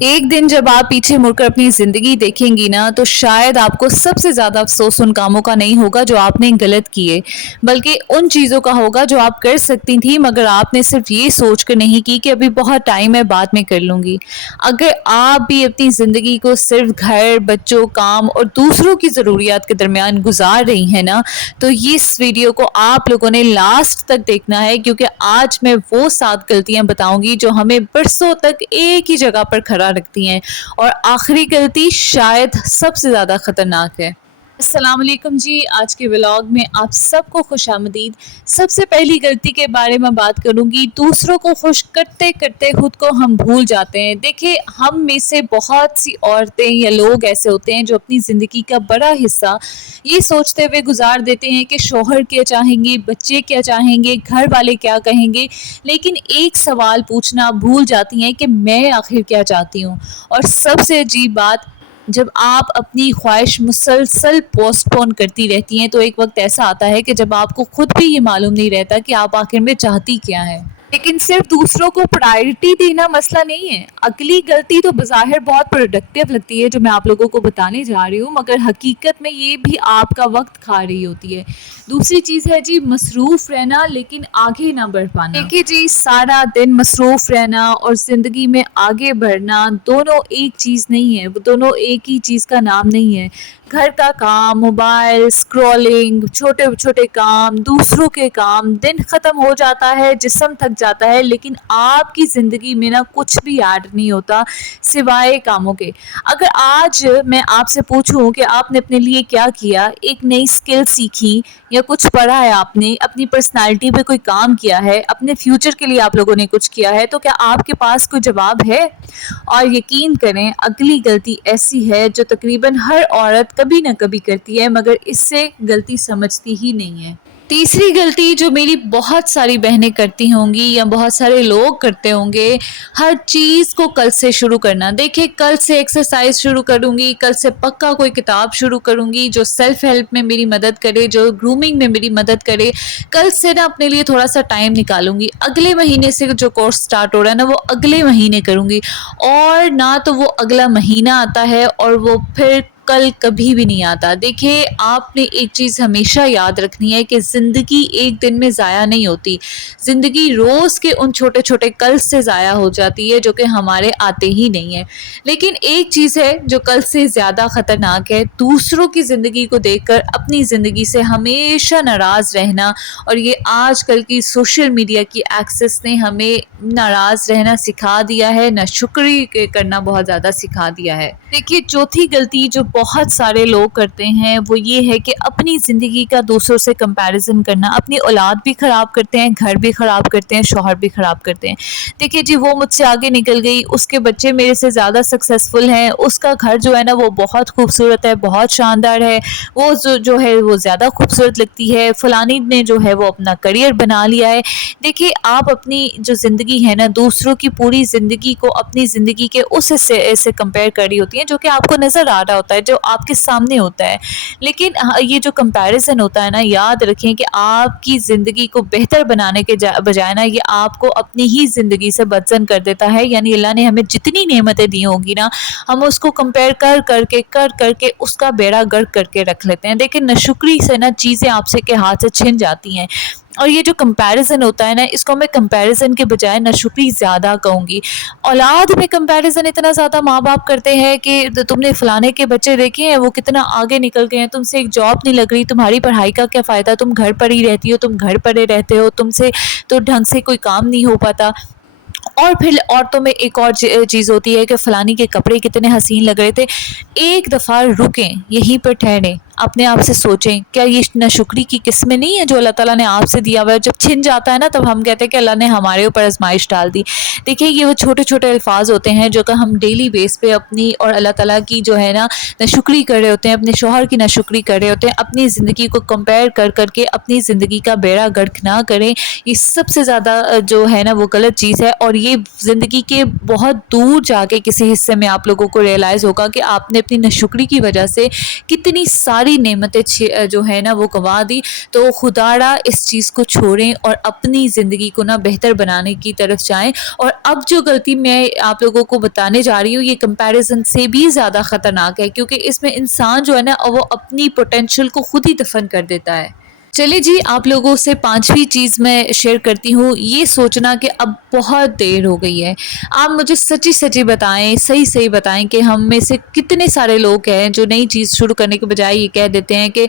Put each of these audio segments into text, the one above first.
एक दिन जब आप पीछे मुड़कर अपनी ज़िंदगी देखेंगी ना, तो शायद आपको सबसे ज़्यादा अफ़सोस उन कामों का नहीं होगा जो आपने गलत किए, बल्कि उन चीज़ों का होगा जो आप कर सकती थीं मगर आपने सिर्फ़ ये सोच कर नहीं की कि अभी बहुत टाइम है, बाद में कर लूँगी। अगर आप भी अपनी ज़िंदगी को सिर्फ़ घर, बच्चों, काम और दूसरों की ज़रूरियात के दरमियान गुज़ार रही हैं ना, तो इस वीडियो को आप लोगों ने लास्ट तक देखना है, क्योंकि आज मैं वो 7 गलतियाँ बताऊँगी जो हमें बरसों तक एक ही जगह पर खड़ा रखती हैं, और आखिरी गलती शायद सबसे ज़्यादा ख़तरनाक है। अस्सलाम वालेकुम जी, आज के व्लॉग में आप सबको खुशामदीद। सबसे पहली गलती के बारे में बात करूँगी, दूसरों को खुश करते-करते खुद को हम भूल जाते हैं। देखिए, हम में से बहुत सी औरतें या लोग ऐसे होते हैं जो अपनी ज़िंदगी का बड़ा हिस्सा ये सोचते हुए गुज़ार देते हैं कि शौहर क्या चाहेंगे, बच्चे क्या चाहेंगे, घर वाले क्या कहेंगे, लेकिन एक सवाल पूछना भूल जाती हैं कि मैं आखिर क्या चाहती हूँ। और सबसे अजीब बात, जब आप अपनी ख्वाहिश मुसलसल पोस्टपोन करती रहती हैं, तो एक वक्त ऐसा आता है कि जब आपको खुद भी ये मालूम नहीं रहता कि आप आखिर में चाहती क्या हैं। लेकिन सिर्फ दूसरों को प्रायोरिटी देना मसला नहीं है। अगली गलती तो बज़ाहिर बहुत प्रोडक्टिव लगती है जो मैं आप लोगों को बताने जा रही हूँ, मगर हकीकत में ये भी आपका वक्त खा रही होती है। दूसरी चीज़ है जी, मसरूफ़ रहना लेकिन आगे ना बढ़ पाना। देखिए जी, सारा दिन मसरूफ़ रहना और ज़िंदगी में आगे बढ़ना दोनों एक चीज़ नहीं है, वो दोनों एक ही चीज़ का नाम नहीं है। घर का काम, मोबाइल, स्क्रॉलिंग, छोटे-छोटे काम, दूसरों के काम, दिन ख़त्म हो जाता है, जिस्म थक जाता है, लेकिन आपकी ज़िंदगी में ना कुछ भी ऐड नहीं होता सिवाय कामों के। अगर आज मैं आपसे पूछूं कि आपने अपने लिए क्या किया, एक नई स्किल सीखी या कुछ पढ़ा है आपने, अपनी पर्सनैलिटी पे कोई काम किया है, अपने फ्यूचर के लिए आप लोगों ने कुछ किया है, तो क्या आपके पास कोई जवाब है? और यकीन करें, अगली गलती ऐसी है जो तकरीबन हर औरत कभी ना कभी करती है, मगर इससे गलती समझती ही नहीं है। तीसरी गलती जो मेरी बहुत सारी बहनें करती होंगी या बहुत सारे लोग करते होंगे, हर चीज़ को कल से शुरू करना। देखिए, कल से एक्सरसाइज शुरू करूँगी, कल से पक्का कोई किताब शुरू करूँगी जो सेल्फ हेल्प में मेरी मदद करे, जो ग्रूमिंग में मेरी मदद करे। कल से ना अपने लिए थोड़ा सा टाइम निकालूंगी, अगले महीने से जो कोर्स स्टार्ट हो रहा है ना, वो अगले महीने करूँगी। और ना तो वो अगला महीना आता है और वो फिर कल कभी भी नहीं आता। देखिए, आपने एक चीज़ हमेशा याद रखनी है कि ज़िंदगी एक दिन में ज़ाया नहीं होती। ज़िंदगी रोज़ के उन छोटे-छोटे कल से ज़ाया हो जाती है जो कि हमारे आते ही नहीं हैं। लेकिन एक चीज़ है जो कल से ज़्यादा ख़तरनाक है, दूसरों की ज़िंदगी को देखकर अपनी ज़िंदगी से हमेशा नाराज़ रहना। और ये आजकल की सोशल मीडिया की एक्सेस ने हमें नाराज़ रहना सिखा दिया है, नाशुक्री करना बहुत ज़्यादा सिखा दिया है। देखिए, चौथी गलती जो बहुत सारे लोग करते हैं वो ये है कि अपनी ज़िंदगी का दूसरों से कंपैरिजन करना। अपनी औलाद भी ख़राब करते हैं, घर भी ख़राब करते हैं, शौहर भी ख़राब करते हैं। देखिए जी, वो मुझसे आगे निकल गई, उसके बच्चे मेरे से ज़्यादा सक्सेसफुल हैं, उसका घर जो है ना वो बहुत खूबसूरत है, बहुत शानदार है, वो जो है वो ज़्यादा खूबसूरत लगती है, फ़लानी ने जो है वो अपना करियर बना लिया है। देखिए, आप अपनी जो ज़िंदगी है ना, दूसरों की पूरी ज़िंदगी को अपनी ज़िंदगी के उस हिस्से से कंपेयर कर रही होती हैं जो कि आपको नज़र आ रहा होता है, जो आपके सामने होता है। लेकिन ये जो कंपैरिजन होता है ना, याद रखें कि आपकी ज़िंदगी को बेहतर बनाने के बजाय ना, ये आपको अपनी ही ज़िंदगी से बदज़न कर देता है। यानी अल्लाह ने हमें जितनी नेमतें दी होंगी ना, हम उसको कंपेयर कर करके उसका बेड़ा गर्क करके रख लेते हैं। देखिए, नाशुक्री से ना चीज़ें आपसे के हाथ से छिन जाती हैं। और ये जो कंपैरिज़न होता है ना, इसको मैं कंपैरिज़न के बजाय नाशुक्री ज़्यादा कहूँगी। औलाद में कंपैरिज़न इतना ज़्यादा माँ-बाप करते हैं कि तुमने फलाने के बच्चे देखे हैं, वो कितना आगे निकल गए हैं, तुमसे एक जॉब नहीं लग रही, तुम्हारी पढ़ाई का क्या फ़ायदा, तुम घर पर ही रहती हो, तुम घर पड़े रहते हो, तुमसे तो ढंग से कोई काम नहीं हो पाता। और फिर औरतों में एक और चीज़ होती है कि फलानी के कपड़े कितने हसीन लग रहे थे। एक दफ़ा रुकें, यहीं पर ठहरें, अपने आप से सोचें, क्या ये नाशुक्री की किस्में नहीं है जो अल्लाह ताला ने आपसे दिया हुआ है? जब छिन जाता है ना, तब हम कहते हैं कि अल्लाह ने हमारे ऊपर आज़माइश डाल दी। देखिए, ये वो छोटे-छोटे अल्फाज होते हैं जो कि हम डेली बेस पे अपनी और अल्लाह ताला की जो है ना नाशुक्री कर रहे होते हैं, अपने शौहर की नाशुक्री कर रहे होते हैं। अपनी ज़िंदगी को कंपेयर कर के अपनी ज़िंदगी का बेड़ा गर्क ना करें। ये सबसे ज़्यादा जो है ना वो गलत चीज़ है, और ये ज़िंदगी के बहुत दूर जाके किसी हिस्से में आप लोगों को रियलाइज़ होगा कि आपने अपनी नाशुक्री की वजह से कितनी सारी सारी नेमतें जो है ना वो गंवा दी। तो खुदारा इस चीज़ को छोड़ें और अपनी ज़िंदगी को ना बेहतर बनाने की तरफ जाएँ। और अब जो गलती मैं आप लोगों को बताने जा रही हूँ, ये कंपैरिज़न से भी ज़्यादा ख़तरनाक है, क्योंकि इसमें इंसान जो है ना वो अपनी पोटेंशियल को खुद ही दफ़न कर देता है। चलिए जी, आप लोगों से 5वीं चीज़ मैं शेयर करती हूँ, ये सोचना कि अब बहुत देर हो गई है। आप मुझे सच्ची-सच्ची बताएँ, सही-सही बताएँ कि हम में से कितने सारे लोग हैं जो नई चीज़ शुरू करने के बजाय ये कह देते हैं कि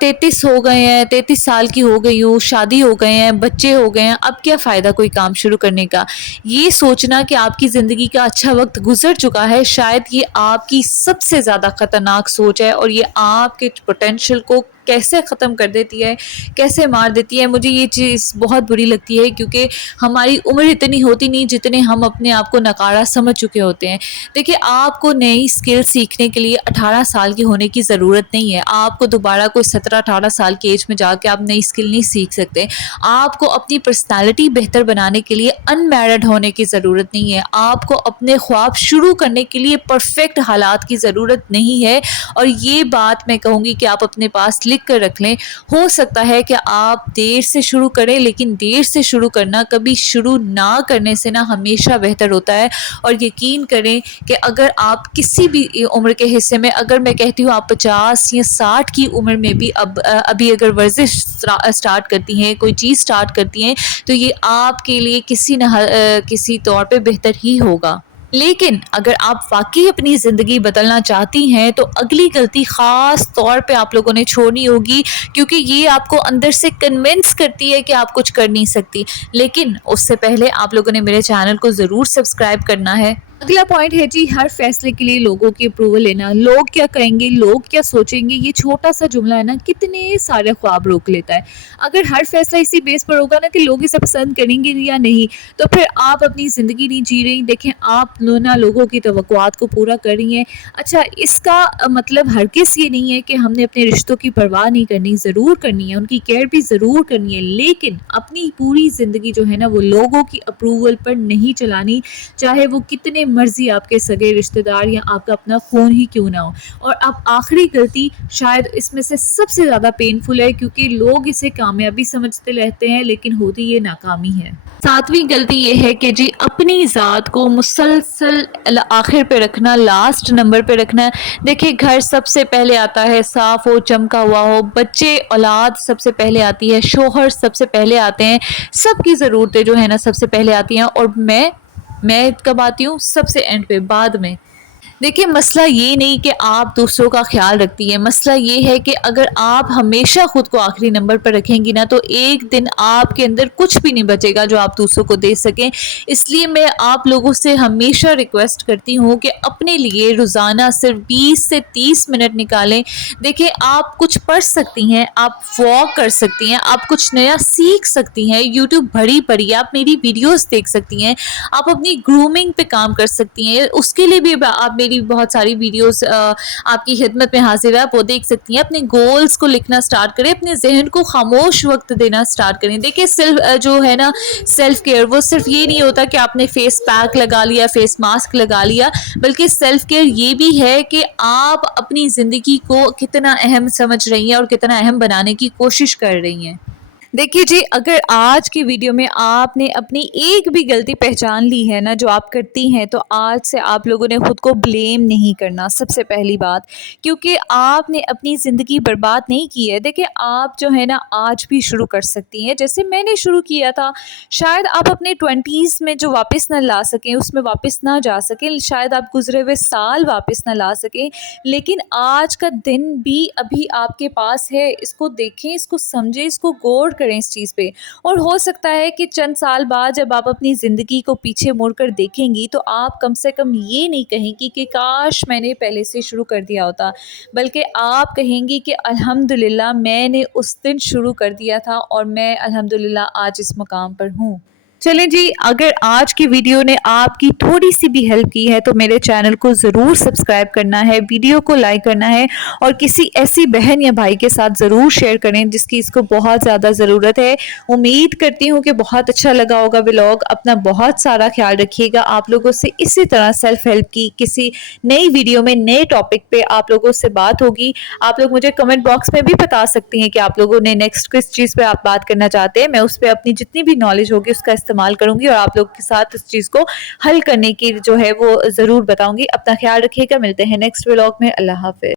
33 हो गए हैं, 33 साल की हो गई हूँ, शादी हो गए हैं, बच्चे हो गए हैं, अब क्या फ़ायदा कोई काम शुरू करने का। ये सोचना कि आपकी ज़िंदगी का अच्छा वक़्त गुज़र चुका है, शायद ये आपकी सबसे ज़्यादा ख़तरनाक सोच है, और ये आपके पोटेंशियल को कैसे ख़त्म कर देती है, कैसे मार देती है। मुझे ये चीज़ बहुत बुरी लगती है, क्योंकि हमारी उम्र इतनी होती नहीं जितने हम अपने आप को नकारा समझ चुके होते हैं। देखिए, आपको नई स्किल सीखने के लिए 18 साल की होने की ज़रूरत नहीं है। आपको दोबारा कोई 17-18 साल की एज में जाके आप नई स्किल नहीं सीख सकते। आपको अपनी पर्सनैलिटी बेहतर बनाने के लिए अनमैरिड होने की ज़रूरत नहीं है। आपको अपने ख्वाब शुरू करने के लिए परफेक्ट हालात की ज़रूरत नहीं है। और ये बात मैं कहूँगी कि आप अपने पास लिख कर रख लें। हो सकता है कि आप देर से शुरू करें, लेकिन देर से शुरू करना कभी शुरू ना करने से ना हमेशा बेहतर होता है। और यकीन करें कि अगर आप किसी भी उम्र के हिस्से में, अगर मैं कहती हूँ आप 50 या 60 की उम्र में भी अभी अगर वर्जिश स्टार्ट करती हैं, कोई चीज़ स्टार्ट करती हैं, तो ये आपके लिए किसी तौर पे बेहतर ही होगा। लेकिन अगर आप वाक़ई अपनी ज़िंदगी बदलना चाहती हैं, तो अगली गलती ख़ास तौर पे आप लोगों ने छोड़नी होगी, क्योंकि ये आपको अंदर से कन्विंस करती है कि आप कुछ कर नहीं सकती। लेकिन उससे पहले आप लोगों ने मेरे चैनल को ज़रूर सब्सक्राइब करना है। अगला पॉइंट है जी, हर फैसले के लिए लोगों की अप्रूवल लेना। लोग क्या कहेंगे, लोग क्या सोचेंगे, ये छोटा सा जुमला है ना, कितने सारे ख्वाब रोक लेता है। अगर हर फैसला इसी बेस पर होगा ना कि लोग इसे पसंद करेंगे या नहीं, तो फिर आप अपनी ज़िंदगी नहीं जी रही। देखें, आप ना लोगों की तवक्कुआत को पूरा कर रही हैं। अच्छा, इसका मतलब हरगिज़ ये नहीं है कि हमने अपने रिश्तों की परवाह नहीं करनी, ज़रूर करनी है, उनकी केयर भी ज़रूर करनी है, लेकिन अपनी पूरी ज़िंदगी जो है ना वो लोगों की अप्रूवल पर नहीं चलानी, चाहे वो कितने मर्जी आपके सगे रिश्तेदार या आपका अपना खून ही क्यों ना हो। और अब आखिरी गलती शायद इसमें से सबसे ज़्यादा पेनफुल है, क्योंकि लोग इसे कामयाबी समझते रहते हैं, लेकिन होती ये नाकामी है। 7वीं गलती ये है कि जी, अपनी ज़ात को मुसलसल आखिर पे रखना, लास्ट नंबर पे रखना। देखिए, घर सबसे पहले आता है, साफ हो, चमका हुआ हो, बच्चे औलाद सबसे पहले आती है, शोहर सबसे पहले आते हैं, सबकी ज़रूरतें जो है ना सबसे पहले आती हैं, और मैं कब आती हूँ? सबसे एंड पे, बाद में। देखिए, मसला ये नहीं कि आप दूसरों का ख्याल रखती हैं, मसला ये है कि अगर आप हमेशा खुद को आखिरी नंबर पर रखेंगी ना, तो एक दिन आपके अंदर कुछ भी नहीं बचेगा जो आप दूसरों को दे सकें। इसलिए मैं आप लोगों से हमेशा रिक्वेस्ट करती हूँ कि अपने लिए रोज़ाना सिर्फ 20 से 30 मिनट निकालें। देखिए, आप कुछ पढ़ सकती हैं, आप वॉक कर सकती हैं, आप कुछ नया सीख सकती हैं, यूट्यूब भरी पड़ी है, आप मेरी वीडियोस देख सकती हैं, आप अपनी ग्रूमिंग पे काम कर सकती हैं, उसके लिए भी आप मेरी बहुत सारी वीडियोस आपकी खिदमत में हाजिर है, आप वो देख सकती हैं। अपने गोल्स को लिखना स्टार्ट करें, अपने जहन को खामोश वक्त देना स्टार्ट करें। देखिए, जो है ना सेल्फ केयर, वो सिर्फ ये नहीं होता कि आपने फेस पैक लगा लिया, फेस मास्क लगा लिया, बल्कि सेल्फ केयर ये भी है कि आप अपनी ज़िंदगी को कितना अहम समझ रही हैं और कितना अहम बनाने की कोशिश कर रही हैं। देखिए जी, अगर आज की वीडियो में आपने अपनी एक भी गलती पहचान ली है ना जो आप करती हैं, तो आज से आप लोगों ने खुद को ब्लेम नहीं करना, सबसे पहली बात, क्योंकि आपने अपनी ज़िंदगी बर्बाद नहीं की है। देखिए, आप जो है ना आज भी शुरू कर सकती हैं, जैसे मैंने शुरू किया था। शायद आप अपने 20s में जो वापस ना ला सकें, उसमें वापस ना जा सकें, शायद आप गुजरे हुए साल वापस ना ला सकें, लेकिन आज का दिन भी अभी आपके पास है। इसको देखें, इसको समझें, इसको गौर करें इस चीज़ पे। और हो सकता है कि चंद साल बाद जब आप अपनी ज़िंदगी को पीछे मुड़कर देखेंगी, तो आप कम से कम ये नहीं कहेंगी कि काश मैंने पहले से शुरू कर दिया होता, बल्कि आप कहेंगी कि अल्हम्दुलिल्लाह मैंने उस दिन शुरू कर दिया था और मैं अल्हम्दुलिल्लाह आज इस मुकाम पर हूँ। चलें जी, अगर आज की वीडियो ने आपकी थोड़ी सी भी हेल्प की है तो मेरे चैनल को ज़रूर सब्सक्राइब करना है, वीडियो को लाइक करना है और किसी ऐसी बहन या भाई के साथ ज़रूर शेयर करें जिसकी इसको बहुत ज़्यादा ज़रूरत है। उम्मीद करती हूँ कि बहुत अच्छा लगा होगा व्लॉग। अपना बहुत सारा ख्याल रखिएगा। आप लोगों से इसी तरह सेल्फ हेल्प की किसी नई वीडियो में नए टॉपिक पे आप लोगों से बात होगी। आप लोग मुझे कमेंट बॉक्स में भी बता सकती हैं कि आप लोगों ने नेक्स्ट किस चीज़ पे आप बात करना चाहते हैं। मैं उस पे अपनी जितनी भी नॉलेज होगी उसका इस्तेमाल करूंगी और आप लोग के साथ इस चीज़ को हल करने की जो है वो ज़रूर बताऊंगी। अपना ख्याल रखिएगा। मिलते हैं नेक्स्ट व्लॉग में। अल्लाह हाफिज़।